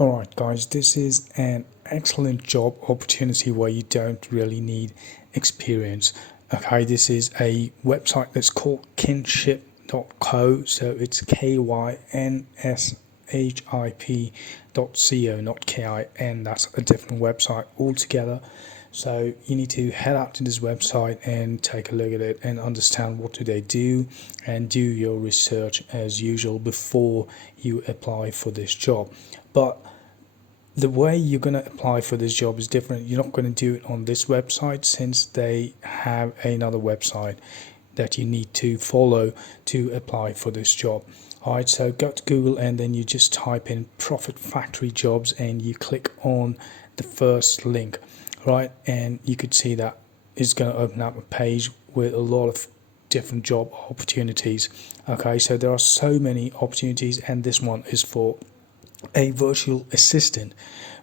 Alright guys, this is an excellent job opportunity where you don't really need experience. Okay, this is a website that's called kinship.co, so it's KYNSHIP.co, not KIN, that's a different website altogether. So you need to head out to this website and take a look at it and understand what do they do and do your research as usual before you apply for this job. But the way you're going to apply for this job is different. You're not going to do it on this website since they have another website that you need to follow to apply for this job. Alright, so go to Google and then you just type in Profit Factory jobs and you click on the first link, right? And you could see that it's going to open up a page with a lot of different job opportunities. Okay, so there are so many opportunities and this one is for a virtual assistant.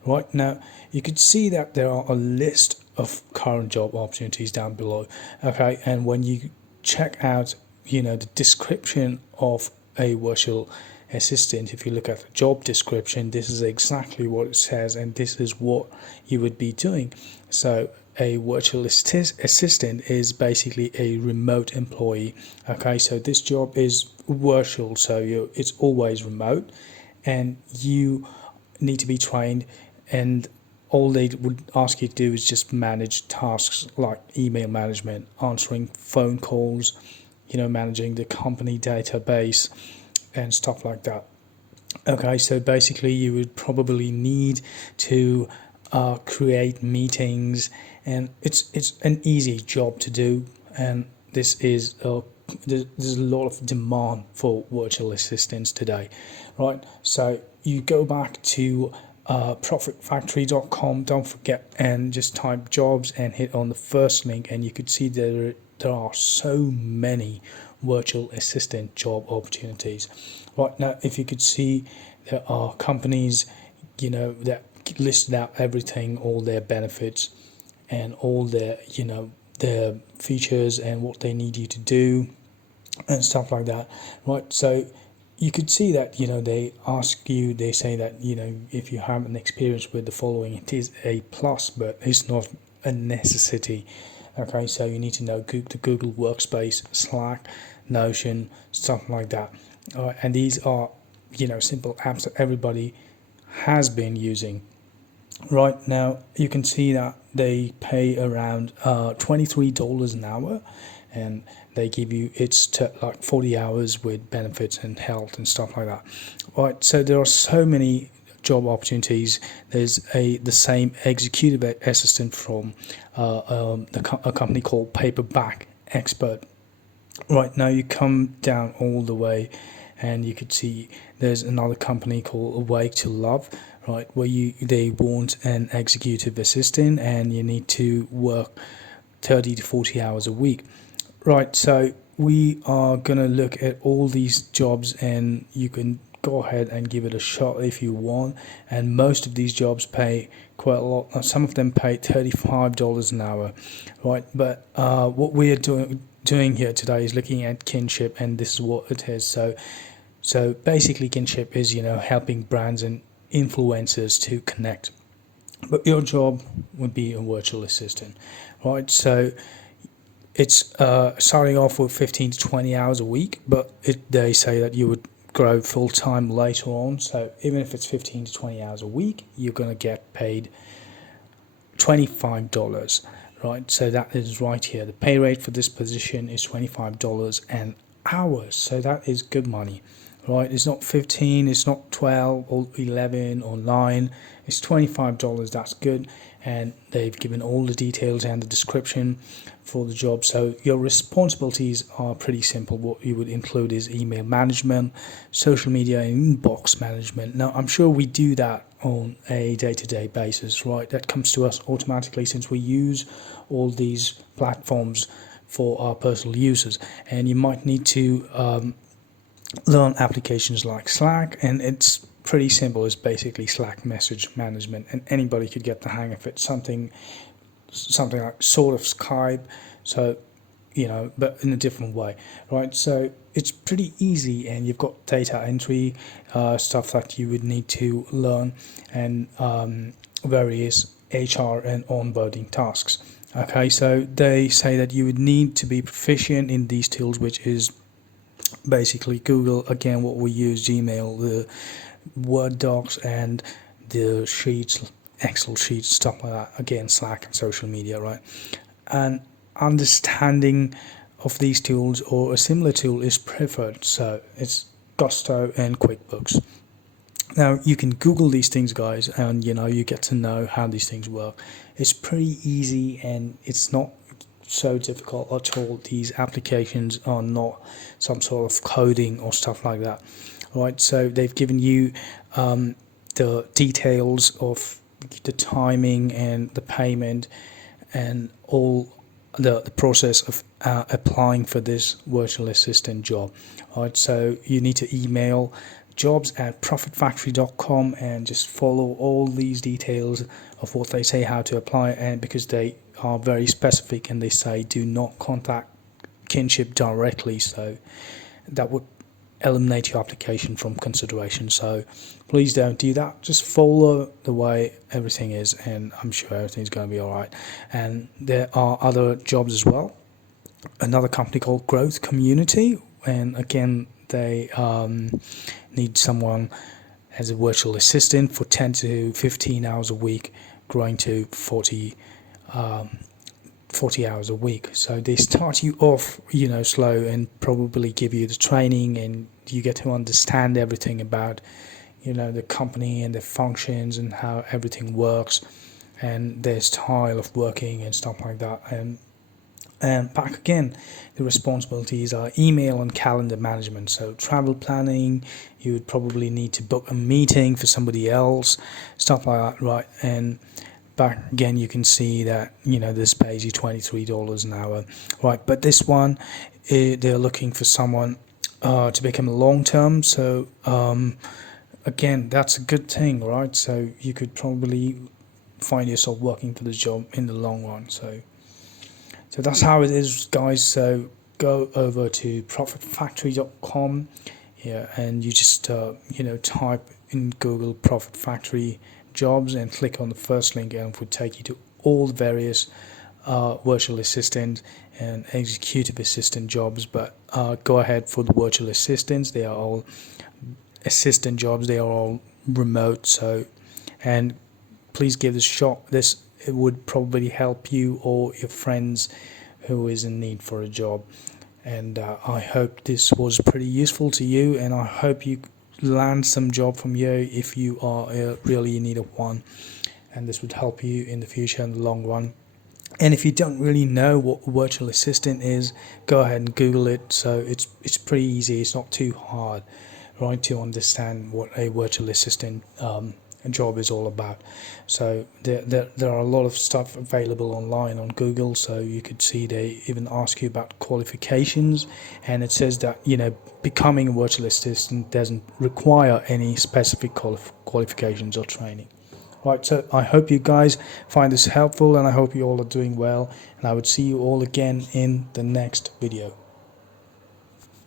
Right now you could see that there are a list of current job opportunities down below. Okay, and when you check out the description of a virtual assistant, if you look at the job description, this is exactly what it says and this is what you would be doing. So a virtual assistant is basically a remote employee. Okay, so this job is virtual, so it's always remote and you need to be trained, and all they would ask you to do is just manage tasks like email management, answering phone calls, managing the company database and stuff like that. Okay, so basically you would probably need to create meetings, and it's an easy job to do, and there's a lot of demand for virtual assistants today, right? So you go back to profitfactory.com, don't forget, and just type jobs and hit on the first link, and you could see there are so many virtual assistant job opportunities. Right now, if you could see, there are companies that listed out everything, all their benefits and all their features and what they need you to do and stuff like that, right? So you could see that they say that if you have an experience with the following, it is a plus, but it's not a necessity. Okay, so you need to know the Google Workspace, Slack, Notion, stuff like that. And these are simple apps that everybody has been using. Right now you can see that they pay around $23 an hour, and they give you like 40 hours with benefits and health and stuff like that. Right, so there are so many job opportunities. There's the same executive assistant from a company called Paperback Expert. Right now you come down all the way and you could see there's another company called Awake to Love, right, where they want an executive assistant and you need to work 30 to 40 hours a week. Right, so we are going to look at all these jobs and you can go ahead and give it a shot if you want, and most of these jobs pay quite a lot. Some of them pay $35 an hour, right? But what we are doing here today is looking at Kinship, and this is what it is. So basically Kinship is helping brands and influencers to connect, but your job would be a virtual assistant, right? So it's starting off with 15 to 20 hours a week, but they say that you would grow full-time later on. So even if it's 15 to 20 hours a week, you're going to get paid $25, right? So that is right here. The pay rate for this position is $25 an hour, so that is good money, right? It's not 15, it's not 12 or 11 or 9, it's $25. That's good, and they've given all the details and the description for the job. So your responsibilities are pretty simple. What you would include is email management, social media, and inbox management. Now I'm sure we do that on a day-to-day basis, right? That comes to us automatically since we use all these platforms for our personal uses, and you might need to learn applications like Slack, and it's pretty simple. It's basically Slack message management, and anybody could get the hang of it. Something like sort of Skype, so but in a different way, right? So it's pretty easy, and you've got data entry stuff that you would need to learn, and various HR and onboarding tasks. Okay, so they say that you would need to be proficient in these tools, which is basically Google, again, what we use, Gmail, the Word docs, and the sheets, Excel sheets, stuff like that. Again, Slack and social media, right? And understanding of these tools or a similar tool is preferred. So it's Gusto and QuickBooks. Now you can Google these things, guys, and you get to know how these things work. It's pretty easy, and it's not so difficult at all. These applications are not some sort of coding or stuff like that, right? So they've given you the details of the timing and the payment and all the process of applying for this virtual assistant job, right? So you need to email jobs@profitfactory.com and just follow all these details of what they say how to apply, and because they are very specific and they say do not contact Kinship directly, so that would eliminate your application from consideration. So please don't do that. Just follow the way everything is, and I'm sure everything's going to be all right. And there are other jobs as well. Another company called Growth Community, and again they need someone as a virtual assistant for 10 to 15 hours a week, growing to 40 hours a week. So they start you off, slow, and probably give you the training, and you get to understand everything about, the company and the functions and how everything works and their style of working and stuff like that. And back again, the responsibilities are email and calendar management. So travel planning, you would probably need to book a meeting for somebody else, stuff like that, right? And back again, you can see that, this pays you $23 an hour, right? But this one, they're looking for someone to become long-term. So again, that's a good thing, right? So you could probably find yourself working for the job in the long run. So that's how it is, guys. So go over to profitfactory.com, and you just type in Google Profit Factory jobs and click on the first link, and it would take you to all the various virtual assistant and executive assistant jobs. But go ahead for the virtual assistants. They are all assistant jobs. They are all remote. So, and please give this a shot. It would probably help you or your friends who is in need for a job. And I hope this was pretty useful to you, and I hope you land some job from here if you are really in need of one, and this would help you in the future in the long run. And if you don't really know what virtual assistant is, go ahead and Google it. So it's pretty easy. It's not too hard, right, to understand what a virtual assistant job is all about. So there are a lot of stuff available online on Google. So you could see they even ask you about qualifications, and it says that becoming a virtual assistant doesn't require any specific qualifications or training. Right, so I hope you guys find this helpful, and I hope you all are doing well, and I would see you all again in the next video.